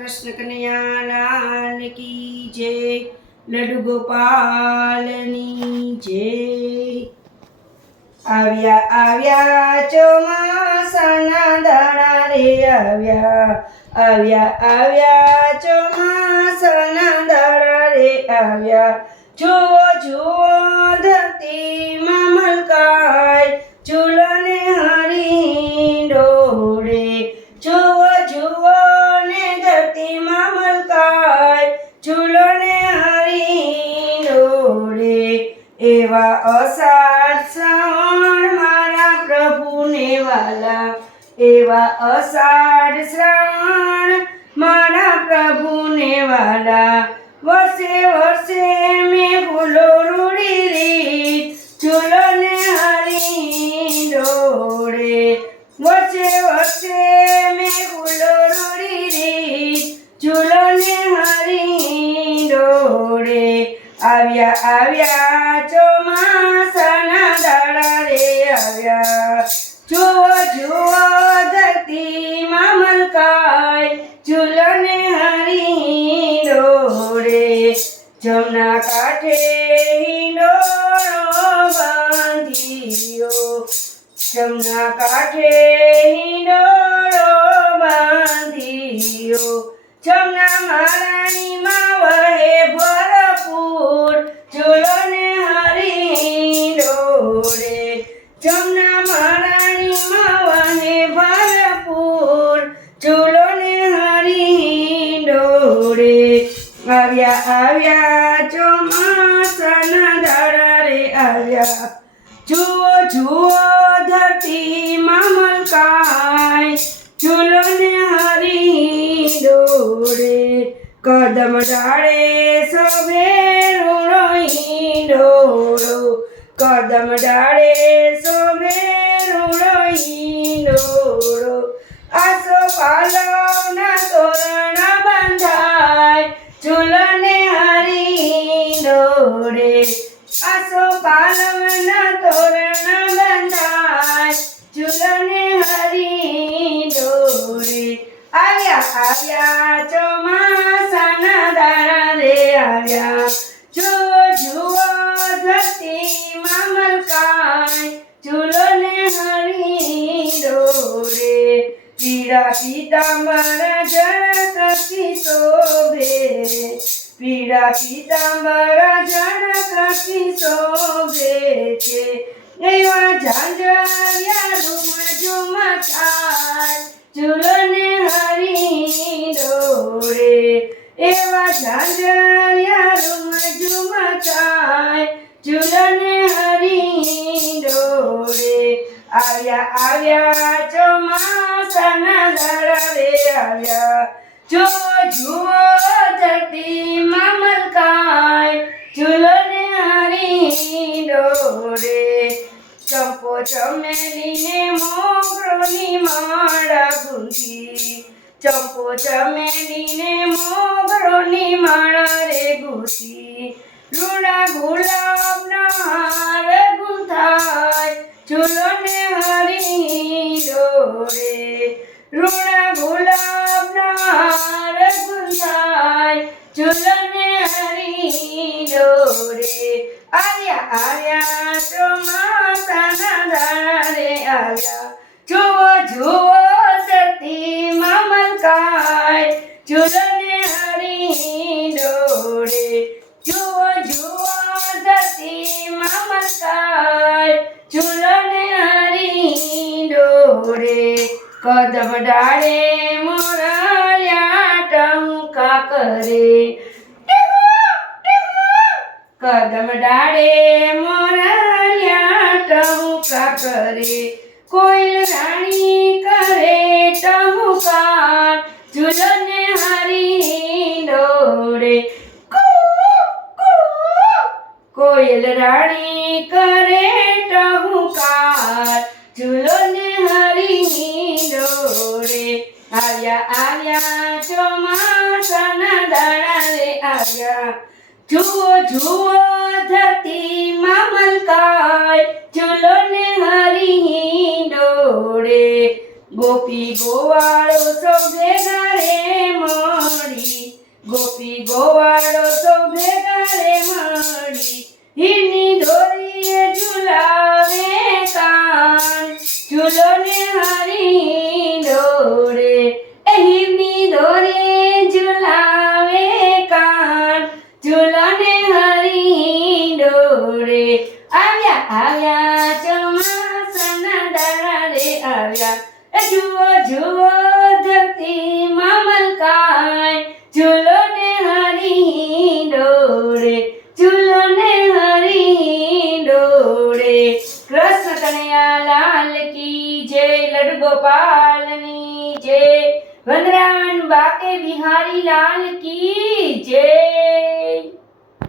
કૃષ્ણ કનૈયા લાલ કી જય. લડુ ગોપાલની જય. આવ્યા આવ્યા ચોમાસાના દાણા રે આવ્યા. આવ્યા આવ્યા ચોમાસાના દાણા રે આવ્યા. જુઓ જુઓ ધરતીમાં એવા અષાઢ શ્રાવણ મારા પ્રભુને વાલા. એવા અષાઢ શ્રાવણ મારા પ્રભુને વાલા. આવ્યા દાડા રે આવ્યા. જુઓ જુઓ ધરતીમાં મલકાય. ઝૂલને હરી ડોળે જમના કાંઠે જમના મહારાણી માવાને ભરપૂર ચૂલોને હરી ડોળે. આવ્યા આવ્યા, ચોમાસાના દાડા આવ્યા. જુઓ જુઓ ધરતીમાં મલકાય ચૂલોને હરી ડોળે. કદમ ડાળે સભે રૂણો ડોળો. કદમ ડાળે સોમે ડોળો આસો પાલવના તોરણ બંધાય, ઝૂલને હરી ડોળે આસો પાલવના તોરણ બંધાય, ઝૂલને હરી ડોળે આવ્યા આવ્યા ચોમાસાના દાડા રે આવ્યા. পিতা মারা যারা কাকি শোভে। পীড়া পিতা মারা যারা কাকি শোভেছে এবার ঝাঁঝারিয়া রুমা জুমা খায়। চুলনে হারি ডোরে এবার ঝাঁঝারিয়া রুমা জুমা খায়। চুলনে આવ્યા આવ્યા ચોમાસાના ધરાવે આવ્યા જો જુઓ ધરતીમાં ચૂલો ને હરી ડોરે ચંપો ચમેલીને મોગરોની માળા ગુંથી ચંપો ચમેલીને મોગરોની માળા રે ગુંથી રૂડા ગુલાબના હાર ગુંથાય ચૂલોને હરી ડોળે રૂડા ગુલાબના હાર ગુંથાય ચૂલોને હરી ડોળે આવ્યા આવ્યા ચોમાસાના દાડા રે આવ્યા જુઓ જુઓ ધરતીમાં મલકાય ચૂલોને ડોળે કદમ ડાળે મોરાયા ટંકા કરે. કદમ ડાળે મોરાયા ટંકા કરે. કોઈલ રાણી કરે ટંકા ઝુલને હરી ડોળે કોયલ રાણી કરે ટહુકાર ઝૂલો ને હરીની ડોરે આવ્યા આવ્યા, ચોમાસાના દાણા રે આવ્યા. જુઓ જુઓ, ધરતી માં મલકાય ઝૂલો ને હરીની ડોરે ગોપી ગોવાળો સૌ ભેગા રે મળી. ગોપી ગોવાળો આવ્યા આવ્યા, ચોમાસાના દાડા રે આવ્યા. એ જુઓ જુઓ, ધરતી મામલકાય ઝૂલો ને હરી ડોળે ઝૂલો ને હરી ડોળે કૃષ્ણ કનૈયા લાલ કી જય, લડ ગોપાલની જય. વનરાવણ બાકે બિહારી લાલ કી જય.